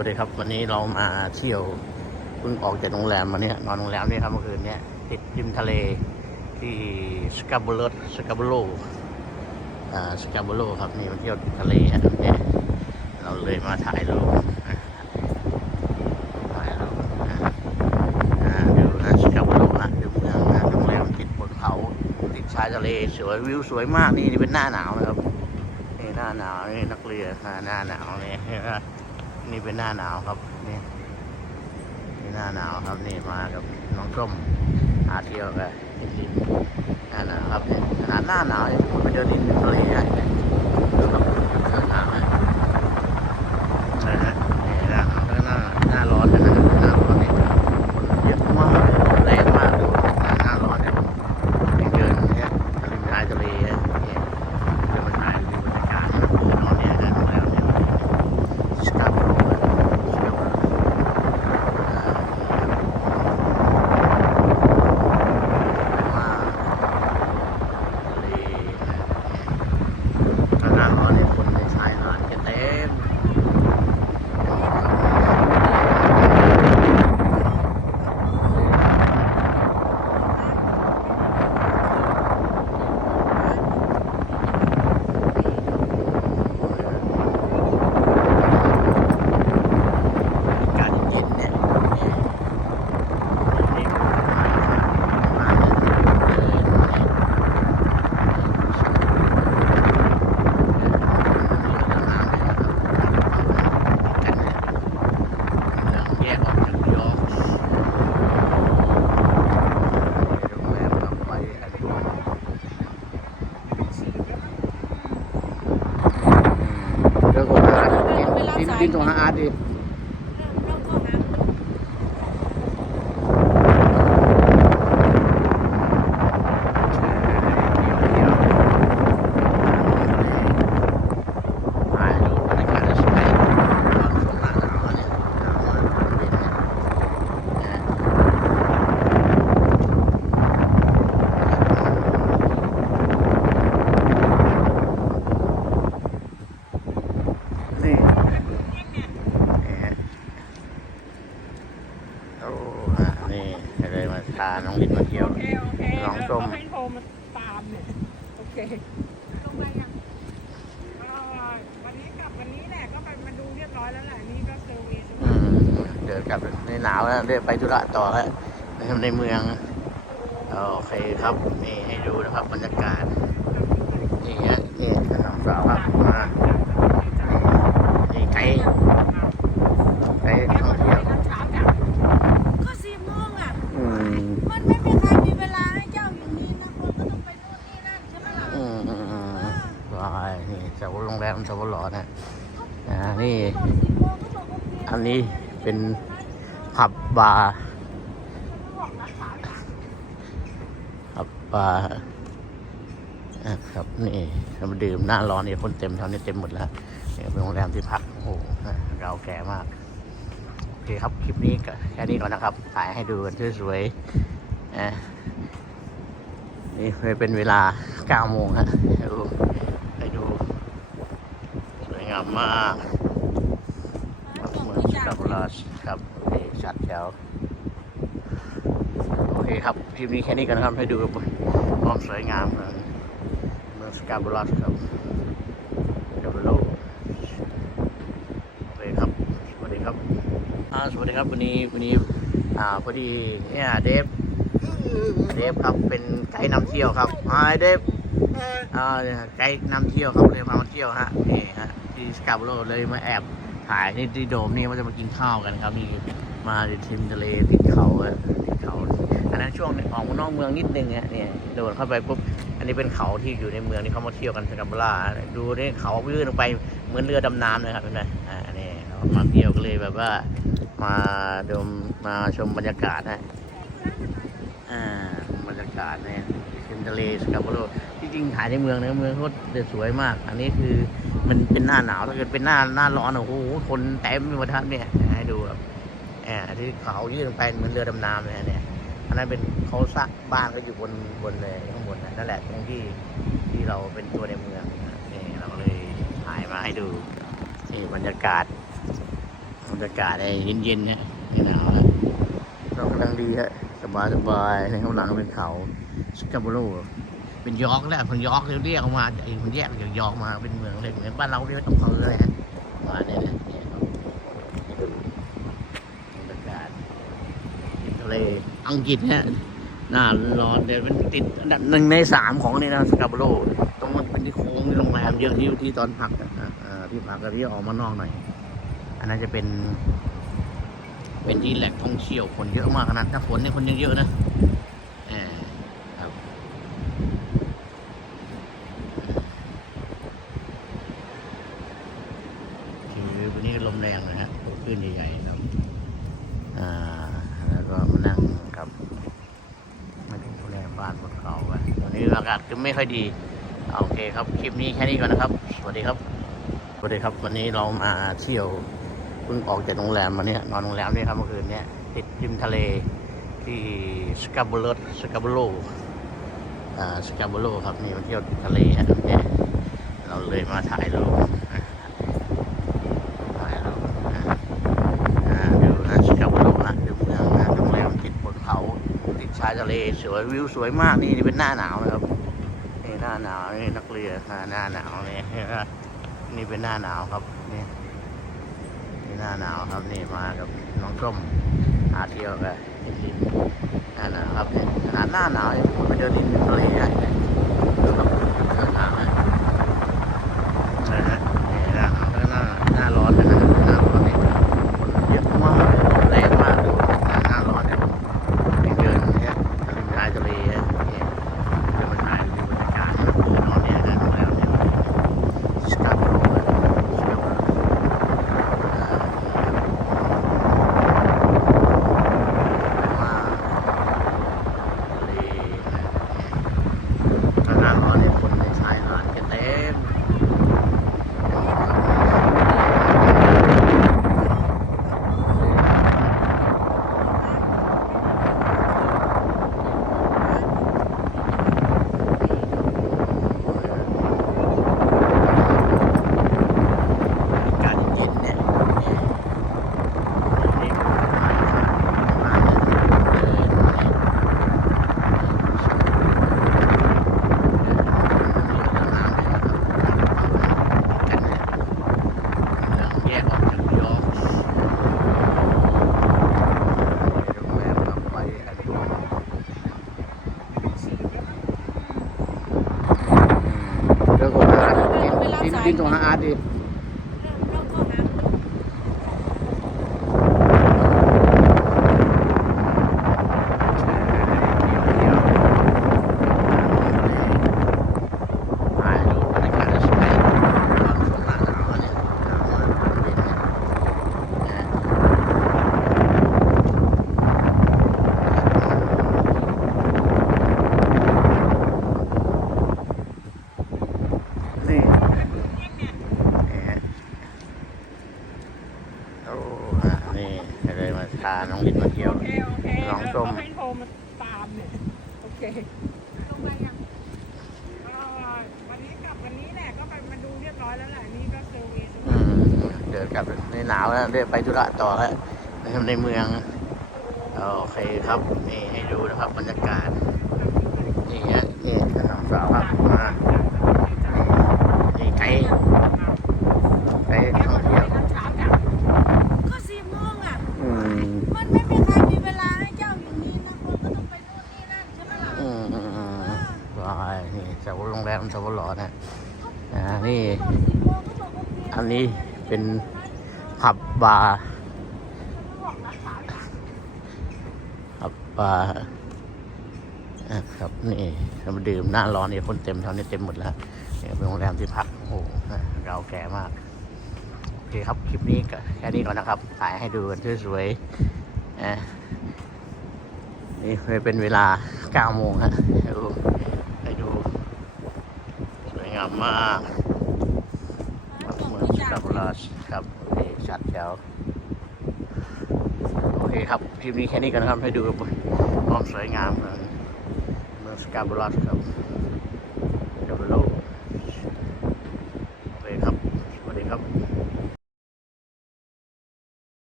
สวัสดีครับวันนี้เรามาเที่ยวเพิ่งออกจากโรงแรมมาเนี่ยนอนโรงแรมนี่ครับเมื่อคืนเนี่ยติดริมทะเลที่สกาบูโรสกาบูโรอ่าสกาบูโรครับนี่มาเที่ยวติดทะเลครับเนี่ยเราเลยมาถ่ายรูปถ่ายรูปอ่าดูนะสกาบูโรนะดูเมืองนะโรงแรมติดบนเขาติดชายทะเลสวยวิวสวยมากนี่นี่เป็นหน้าหนาวนะครับนี่หน้าหนาวนี่นักเรียนหน้าหนาวนี่เห็นไหม นี่เป็นหน้าหนาวครับนี่นี่หน้าหนาวครับนี่มากับน้องส้มหาเที่ยวกันริมหน้าหนาวครับเนี่ยขนาดหน้าหนาวยังไปเดินริมทะเลได้เลยดูครับหน้าหนาวนะนะฮะนี่หน้าหนาวแล้วหน้าหน้าร้อนนะฮะหน้าร้อนเนี่ยคนเยอะมากแรงมากดูหน้าหน้าร้อนเนี่ยยังเดินเนี่ยริมชายทะเลเนี่ยเนี่ยเดินมาถ่ายดูบรรยากาศนะนอนเนี่ยนะโรงแรมเนี่ย สกาโบโรสกาโบโรขนาดเราเนี่ยคนในชายหาดจะเต็มอากาศเย็นๆเนี่ยนี่มาเลยแยกออกจากยอร์กโรงแรมต่อไปอันนี้เดี๋ยวผมหา ดินดินตรงหาอาร์ตดิ นี่โอ้นี่เลยมาพาน้องลินมาเที่ยว โอเคโอเคน้องส้มเราให้โทรมาตามเนี่ยโอเคลงไปยังเอ่อวันนี้กลับวันนี้แหละก็ไปมาดูเรียบร้อยแล้วแหละนี่ก็เซอร์เวย์ดูอืมเดินกลับในหนาวแล้วเดินไปธุระต่อแล้วในเมือง โอเคครับนี่ให้ดูนะครับบรรยากาศ นี่ฮะนี่น้องสาวครับมานี่ไกด์ไกด์ท่องเที่ยว ก็สี่โมงอะ อืม มันไม่มีใครมีเวลาให้เจ้าอย่างนี้นะคนก็ต้องไปนู่นนี่นั่นใช่ไหมล่ะ อืมอืมอืมว้ายนี่เสาโรงแรมเสาหลอนะอ่านี่ตอนสี่โมงก็บอกโอเคอันนี้เป็นผับบาร์ผับบาร์อะครับนี่เรามาดื่มหน้าร้อนนี่คนเต็มแถวนี้เต็มหมดแล้วเนี่ยเป็นโรงแรมที่พักโอ้โหเราแก่มากโอเคครับคลิปนี้ก็แค่นี้ก่อนนะครับถ่ายให้ดูกันสวยๆอะนี่เป็นเวลา9โมงฮะให้ดูให้ดู งามมากเมืองสกาบลัสครับโอเคชัดแจ๋วโอเคครับคลิปนี้แค่นี้กันครับให้ดูความสวยงามของเมืองสกาบลัสครับเดบโลโอเคครับสวัสดีครับอ่าสวัสดีครับวันนี้วันนี้อ่าพอดีเนี่ยเดฟเดฟครับเป็นไกด์นำเที่ยวครับไฮเดฟอ่าไกด์นำเที่ยวครับเลยมาเที่ยวฮะนี่ฮะ ที่สกาบโลเลยมาแอบถ่ายที่ที่โดมนี่ว่าจะมากินข้าวกันครับนี่มาทิมทะเลติดเขาอะติดเขา อันนั้นช่วงออกนอกเมืองนิดนึงอะเนี่ยโดดเข้าไปปุ๊บอันนี้เป็นเขาที่อยู่ในเมืองที่เขามาเที่ยวกันสกัมบราดูนี่เขาลื่นลงไปเหมือนเรือดำน้ำเลยครับเห็นไหมอ่านี่มาเที่ยวก็เลยแบบว่ามาดมมาชมบรรยากาศนะอ่าบรรยากาศเนี่ยทิมทะเลสกัมบราที่จริงถ่ายในเมืองนะเมืองเขาจะสวยมาก อันนี้คือ มันเป็นหน้าหนาวถ้าเกิดเป็นหน้าหน้าร้อนอะโอ้โหคนเต็มไปหมดครับเนี่ยให้ดูแบบแอบที่เขายื่นลงไปเหมือนเรือดำน้ำเลยเนี่ยอันนั้นเป็นเขาสร้างบ้านก็อยู่บนบนเลยข้างบนนะนั่นแหละตรงที่ที่เราเป็นตัวในเมืองนะนี่เราก็เลยถ่ายมาให้ดูนี่บรรยากาศบรรยากาศไอ้เย็นๆเนี่ยไม่หนาวแล้วก็กำลังดีฮะสบายสบายในข้างหลังเป็นเขาสกาโบโรเป็นยอร์กแหละคนยอร์กเรียกออกมาไอ้คนแยกจากยอร์กมาเป็นเมือง เล็กเหมือนบ้านเราเรียกอำเภอเลยฮะมาเนี่ยนะเนี่ยครับบรรยากาศทะเลอังกฤษฮะหน้าร้อนเดี๋ยวเป็นติดหนึ่งในสามของนี่นะสกาโบโรตรงมันเป็นที่โค้งที่โรงแรมเยอะที่ที่ตอนพักอ่าอ่าที่พักก็ที่ออกมานอกหน่อย อันนั้นจะเป็น เป็นที่แหล่งท่องเที่ยวคนเยอะมากขนาดถ้าฝนเนี่ยคนยังเยอะนะเออครับคือวันนี้ลมแรงนะฮะคลื่นใหญ่ๆครับ อ่า แล้วก็มานั่งครับ มาถึงโรงแรมบ้านบนเขาไปวันนี้อากาศก็ไม่ค่อยดีเอาโอเคครับ คลิปนี้แค่นี้ก่อนนะครับ สวัสดีครับ สวัสดีครับ วันนี้เรามาเที่ยวเพิ่งออกจากโรงแรมมาเนี่ยนอนโรงแรมเนี่ยครับเมื่อคืนเนี่ยติดริมทะเลที่สกาบูโรสกาบูโรอ่าสกาบูโรครับนี่มาเที่ยวทะเลฮะเนี่ยเราเลยมาถ่ายรูปถ่ายรูปนะอ่าดูนะสกาบูโรนะดูเมืองนะโรงแรมติดบนเขาติดชายทะเลสวยวิวสวยมากนี่นี่เป็นหน้าหนาวนะครับนี่ หน้าหนาวนี่นักเรียนหน้าหนาวนี่นี่เป็นหน้าหนาวครับนี่นี่หน้าหนาวครับนี่มากับน้องส้มหาเที่ยวกันหน้าหนาวครับเนี่ยขนาดหน้าหนาวยังไปเดินริมทะเลใหญ่ลยดูครับหน้าหนาวนะนะฮะนี่หน้าหนาวแล้วหน้าหน้าร้อนนะครับหน้าร้อนนี่คนเยอะมากแรงมากดูหน้าหน้าร้อนเนี่ยนี่เดินเนี่ยริมชายทะเลเนี่ยนี่เดินมาถ่ายดูบรรยากาศนอนเนี่ยนะโรงแรมเนี่ย สกัดโรยสกัดมาเลยขนาดร้อนในคนในชายหาดกันเต็มอากาศเย็นๆเนี่ยนี่มาเนี่ยเดินแยกออกจากยอร์กโรงแรมกลับไปอันนี้เรื่องของอาร์ตดิ นดินของอาร์ตดิ เราก็หา ถ่ายรูปบรรยากาศสวยตอนช่วงหน้าหนาวเนี่ยหนาวมากเย็นเนี่ยนะนี่นี่ฮะโอ้ฮะนี่ก็เลยมา พาน้องลินมาเที่ยว โอเคโอเคน้องส้มเขาให้โทรมาตามเนี่ยโอเคลงมายังเอ่อวันนี้กลับวันนี้แหละก็ไปมาดูเรียบร้อยแล้วแหละนี่ก็เซอร์เวย์อืมเดินกลับในหนาวแล้วเดินไปธุระต่อแล้วในเมือง โอเคครับนี่ให้ดูนะครับบรรยากาศ นี่ฮะนี่น้องสาวครับมานี่ไกด์ไกด์ท่องเที่ยว ก็สี่โมงอะ อืม มันไม่มีใครมีเวลาให้เจ้าอย่างนี้นะคนก็ต้องไปนู่นนี่นั่นใช่ไหมล่ะ อืมอืมอืมว้ายนี่สาวโรงแรมสาวหล่อนะอ่านี่สี่อันนี้เป็นผับบาร์ผับบาร์อะครับนี่เรามาดื่มหน้าร้อนเนี่ยคนเต็มแถวนี้เต็มหมดแล้วเนี่ยเป็นโรงแรมที่พักโอ้โหเก่าแก่มากโอเคครับคลิปนี้ก็แค่นี้ก่อนนะครับถ่ายให้ดูกันสวยๆอะนี่เป็นเวลา9โมงฮะให้ดูให้ดูสวย งามมากเหมือนกับลาสครับโอเคชัดแล้วโอเคครับคลิปนี้แค่นี้กันครับให้ดูความสวยงามของเมืองสกาบูลัสครับ